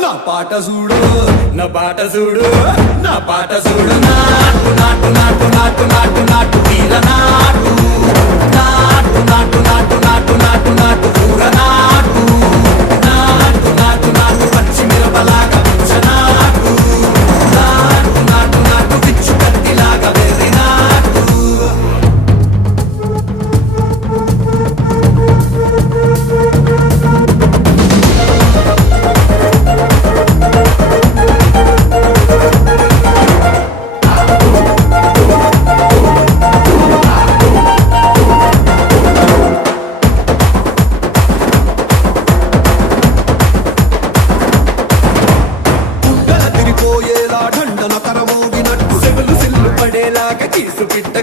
నా పాట చూడు నా పాట చూడు నా పాట చూడు నాటు నాటు నాటు నాటు నాటు నాటు వీర నాటు నాటు నాటు నాటు నాటు నాటు నాటు ఊర నాటు నాటు నాటు నాటు పచ్చి మిరపలాగా పిచ్చ నాటు నాటు నాటు నాటు పిచ్చు కత్తిలాగా వెర్రి నాటు పోయేలా ఢండన కరమోగినట్టు సెవలు సిల్లు పడేలాగా కీసు పిట్ట